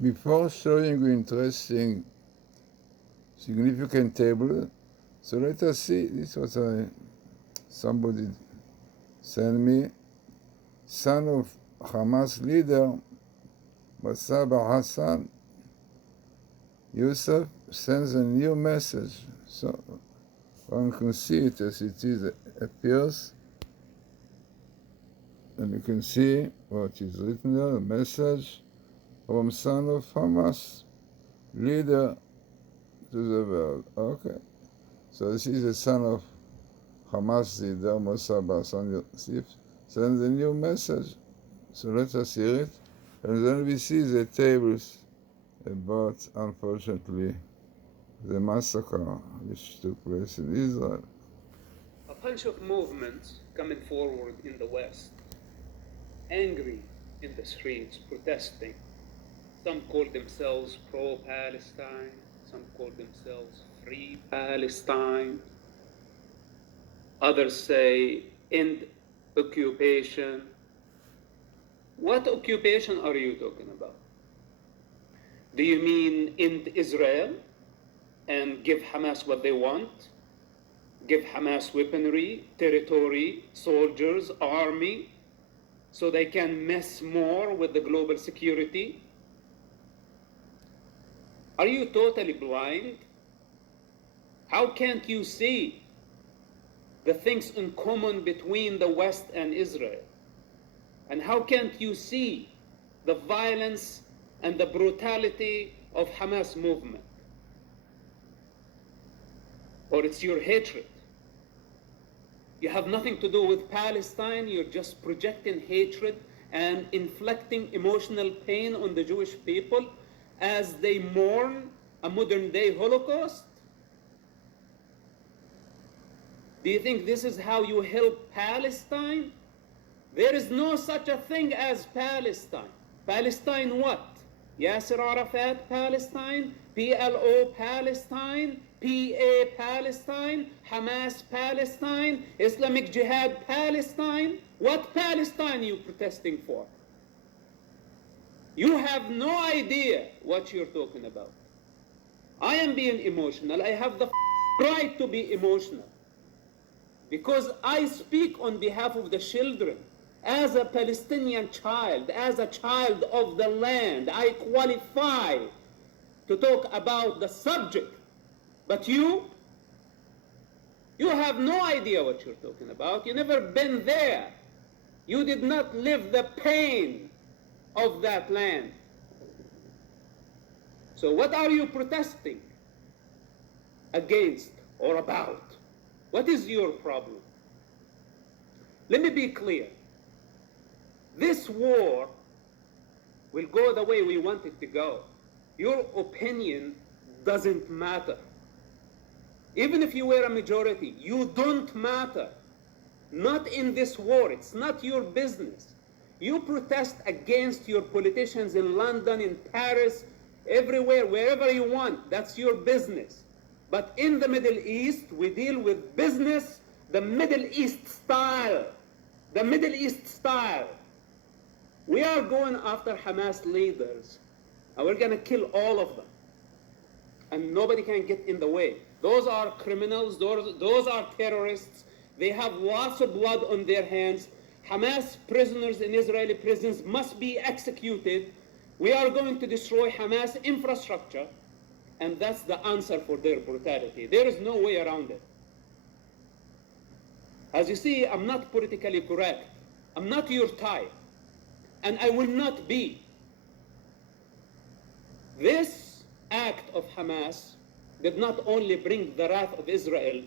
Before showing you interesting, significant table, so let us see. This was somebody sent me. Son of Hamas leader Masaba Hassan Yusuf sends a new message. So one can see it as it is, appears, and you can see what is written there, a message from son of Hamas leader to the world. Okay. So this is the son of Hamas leader, Musab Hassan Yusuf, sends a new message. So let us hear it. And then we see the tables about, unfortunately, the massacre which took place in Israel. A bunch of movements coming forward in the West, angry in the streets, protesting. Some call themselves pro-Palestine, some call themselves free Palestine. Others say end occupation. What occupation are you talking about? Do you mean end Israel and give Hamas what they want? Give Hamas weaponry, territory, soldiers, army, so they can mess more with the global security? Are you totally blind? How can't you see the things in common between the West and Israel? And how can't you see the violence and the brutality of Hamas movement? Or it's your hatred. You have nothing to do with Palestine, you're just projecting hatred and inflicting emotional pain on the Jewish people as they mourn a modern day Holocaust? Do you think this is how you help Palestine? There is no such a thing as Palestine. Palestine what? Yasser Arafat Palestine, PLO Palestine, PA Palestine, Hamas Palestine, Islamic Jihad Palestine. What Palestine are you protesting for? You have no idea what you're talking about. I am being emotional. I have the right to be emotional because I speak on behalf of the children. As a Palestinian child, as a child of the land, I qualify to talk about the subject. But you have no idea what you're talking about. You've never been there. You did not live the pain of that land. So what are you protesting against or about? What is your problem? Let me be clear. This war will go the way we want it to go. Your opinion doesn't matter. Even if you were a majority, you don't matter. Not in this war. It's not your business. You protest against your politicians in London, in Paris, everywhere, wherever you want. That's your business. But in the Middle East, we deal with business the Middle East style. The Middle East style. We are going after Hamas leaders, and we're going to kill all of them. And nobody can get in the way. Those are criminals, those are terrorists. They have lots of blood on their hands. Hamas prisoners in Israeli prisons must be executed. We are going to destroy Hamas infrastructure, and that's the answer for their brutality. There is no way around it. As you see, I'm not politically correct. I'm not your type. And I will not be. This act of Hamas did not only bring the wrath of Israel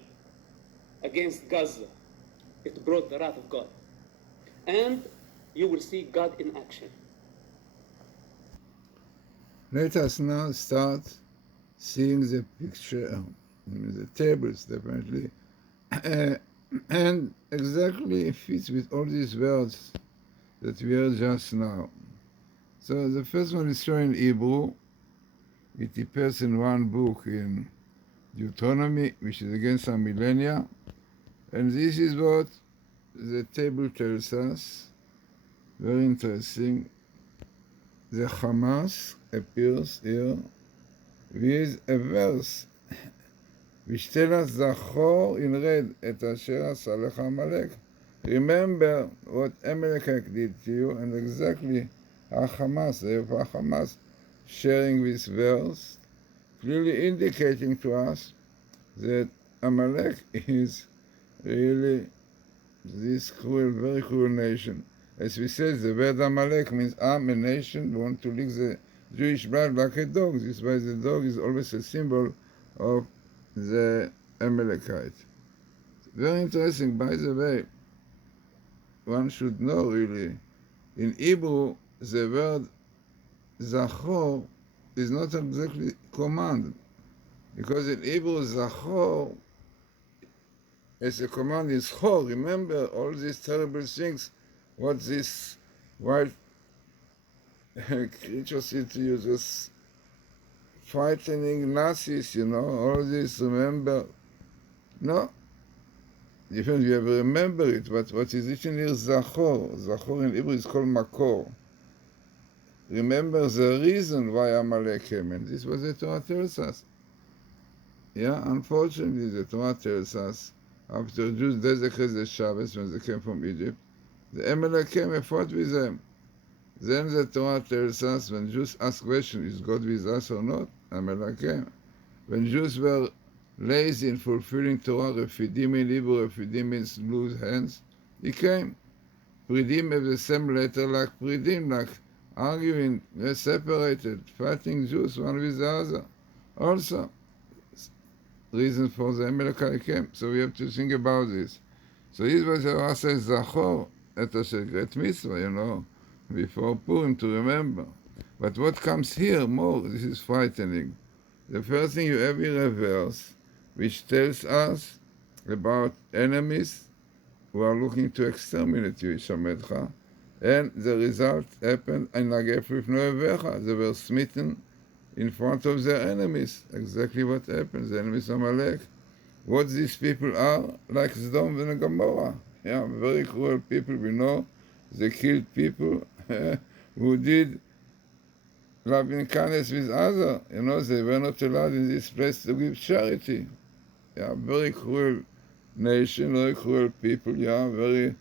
against Gaza, it brought the wrath of God. And you will see God in action. Let us now start seeing the picture, the tables definitely, and exactly fits with all these words that we heard just now. So the first one is shown in Hebrew. It appears in one book in Deuteronomy, which is against some millennia. And this is what the table tells us. Very interesting. the Hamas appears here with a verse which tells us Zachor in red et asher asa lecha Amalek. Remember what Amalek did to you, and exactly how Hamas, therefore Hamas, sharing this verse, clearly indicating to us that Amalek is really this cruel, very cruel nation. As we said, the word Amalek means Am, a nation, want to lick the Jewish blood like a dog. This is why the dog is always a symbol of the Amalekite. Very interesting, by the way, one should know really, in Hebrew, the word Zachor is not exactly command, because in Hebrew, Zachor, as a command is Chor. Remember all these terrible things, what this wild creature said to you, this frightening Nazis, all this, remember? No, even you ever remember it, but what is written here, Zachor. Zachor in Hebrew is called Makor. Remember the reason why Amalek came, and this was the Torah tells us. Yeah, unfortunately, the Torah tells us, after Jews desecrated the Shabbos when they came from Egypt, the Amalek came and fought with them. Then the Torah tells us, when Jews ask questions, is God with us or not? Amalek came. When Jews were lazy in fulfilling Torah, refidim in Hebrew, refidim means loose hands, he came. Pridim have the same letter like pridim, like arguing, they're separated, fighting Jews one with the other. Also, reason for the Amalekite came. So we have to think about this. So this was the Torah says, Zachor, et asher great mitzvah, before Purim to remember. But what comes here more, this is frightening. The first thing you have here a verse which tells us about enemies who are looking to exterminate you, Ishamedcha, and the result happened, and Nagef Noevecha, they were smitten in front of their enemies. Exactly what happened, the enemies of Amalek. What these people are, like Sodom and Gomorrah. Yeah, very cruel people, we know. They killed people who did loving kindness with others. They were not allowed in this place to give charity. Yeah, very cruel nation, very cruel people, yeah, very,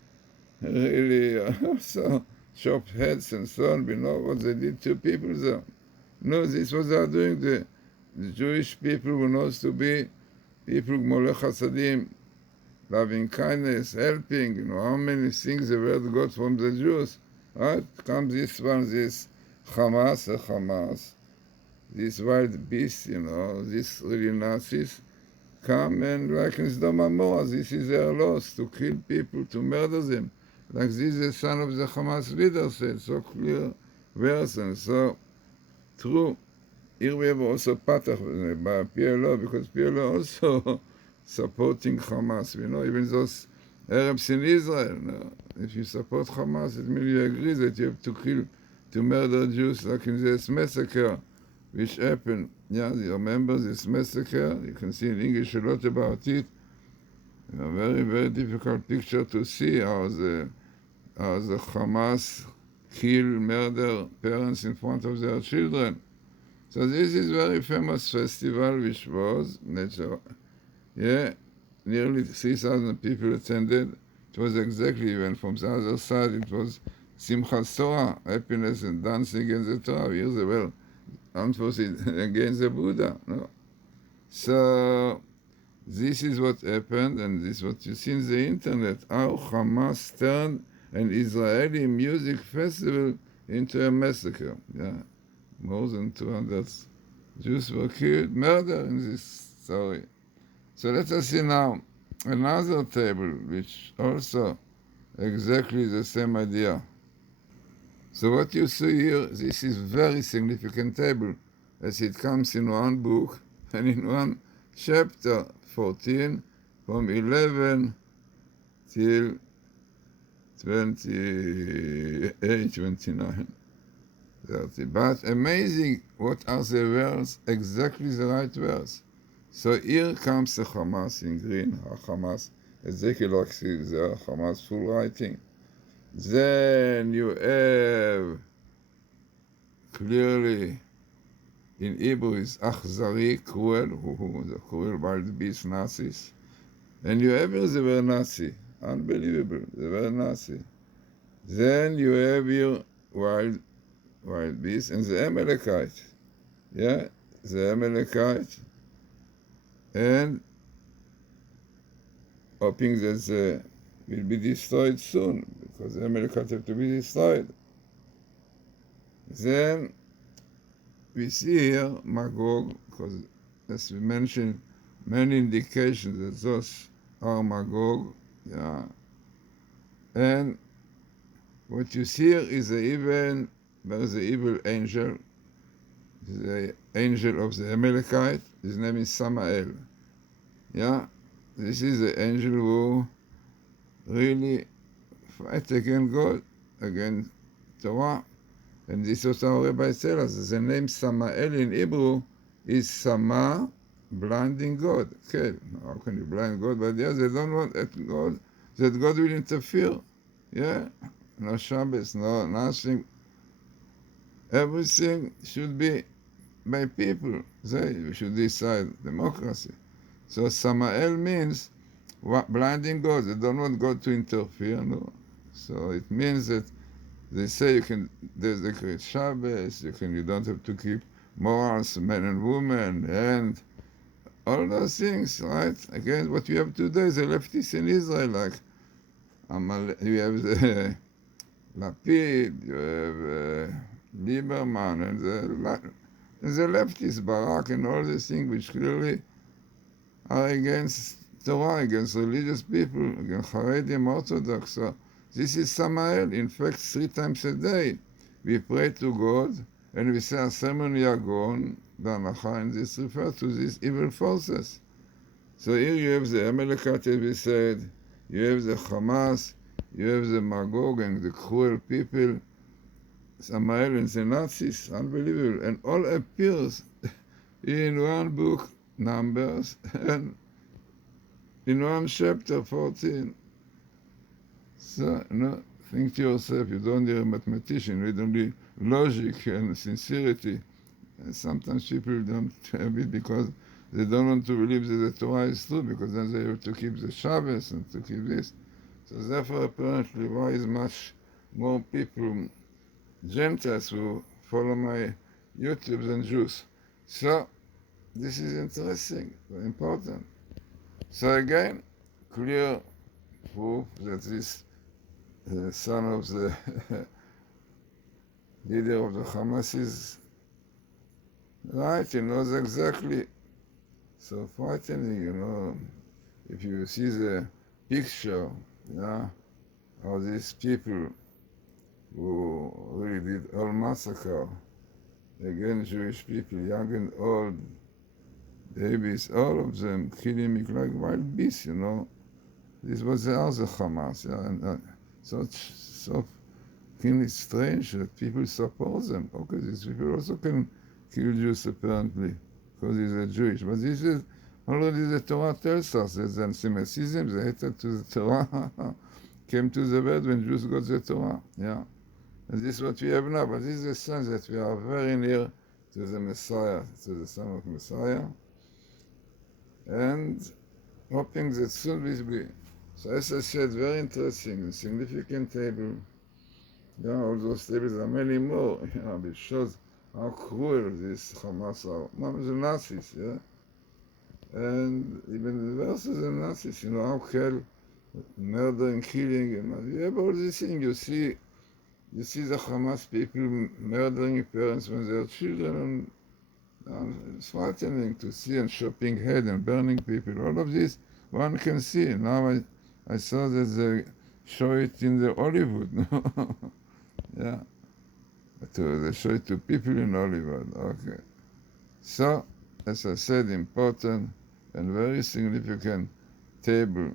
really, so chopped heads and so on. We know what they did to people there. No, this was they are doing. The Jewish people who knows to be people Molech Hasadim, loving kindness, helping, how many things the word got from the Jews. Right? Comes this one, this Hamas, this wild beast, this really Nazis, come and like in Sodom and Gomorrah, this is their loss, to kill people, to murder them. Like this the son of the Hamas leader said, so clear verse and so true. Here we have also Patach by PLO, because PLO also supporting Hamas. Even those Arabs in Israel, if you support Hamas, it means you agree that you have to kill, to murder Jews, like in this massacre, which happened. Yeah, you remember this massacre? You can see in English a lot about it. A very, very difficult picture to see how the Hamas kill, murder parents in front of their children. So this is very famous festival, which was nearly 3,000 people attended. It was exactly, even from the other side, it was Simchas Torah, happiness and dancing against the Torah. Here they were unfortunately against the Buddha. No? So this is what happened, and this is what you see in the internet, how Hamas turned an Israeli music festival into a massacre. Yeah. More than 200 Jews were killed, murdered in this story. So let us see now another table, which also exactly the same idea. So what you see here, this is very significant table, as it comes in one book and in one chapter, 14, from 11 till 28, 29. 30. But amazing, what are the words? Exactly the right words. So here comes the Hamas in green, Hamas, Ezekiel sees the Hamas full writing. Then you have clearly in Hebrew is achzari, cruel, the cruel wild beast Nazis. And you have here the word Nazi, unbelievable, the word Nazi. Then you have here wild beast and the Amalekite, yeah, the Amalekite, and hoping that they will be destroyed soon, because the Amalekite have to be destroyed. Then we see here Magog, because as we mentioned, many indications that those are Magog, yeah. And what you see here is there is the evil angel, the angel of the Amalekite. His name is Samael. Yeah, this is the angel who really fight against God, against Torah. And this is what our rabbis tell us. The name Samael in Hebrew is Sama, blinding God. Okay, how can you blind God? But yes, they don't want that God will interfere. Yeah, no Shabbos, no nothing. Everything should be by people. They should decide democracy. So Samael means blinding God. They don't want God to interfere. No. So it means that they say there's the great Shabbos, you don't have to keep morals, men and women, and all those things, right? Again, what you have today, the leftists in Israel, like you have the Lapid, you have Lieberman, and the leftists, Barak, and all these things which clearly are against Torah, against religious people, against Haredim, Orthodox. So this is Samael. In fact, 3 times a day we pray to God and we say Asemen Yagon, and this refers to these evil forces. So here you have the Amalekite, as we said, you have the Hamas, you have the Magog and the cruel people, Samael and the Nazis, unbelievable. And all appears in one book, Numbers, and in one chapter, 14. So, think to yourself, you don't need a mathematician, you don't need logic and sincerity. And sometimes people don't have it because they don't want to believe that the Torah is true, because then they have to keep the Shabbos and to keep this. So therefore, apparently, why is much more people, Gentiles, who follow my YouTube than Jews? So, this is interesting, very important. So again, clear proof that this son of the leader of the Hamas is right, he knows exactly. So frightening, if you see the picture, of these people who really did all massacre against Jewish people, young and old, babies, all of them killing me like wild beasts, This was the other Hamas, and so keenly strange that people support them. Okay, these people also can kill Jews apparently, because they're Jewish. But this is already the Torah tells us that the anti-Semitism, the hatred to the Torah, came to the world when Jews got the Torah. Yeah. And this is what we have now. But this is a sign that we are very near to the Messiah, to the Son of Messiah. And hoping that soon will be. So as I said, very interesting, a significant table. All those tables are many more, which shows how cruel these Hamas are. Not the Nazis, And even the versus the Nazis, how hell, murdering, killing, you have all these things. You see the Hamas people murdering parents when they're children, and it's frightening to see, and chopping head and burning people. All of this one can see. Now I saw that they show it in the Hollywood. Yeah. They show it to people in Hollywood. Okay. So, as I said, important and very significant table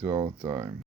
to our time.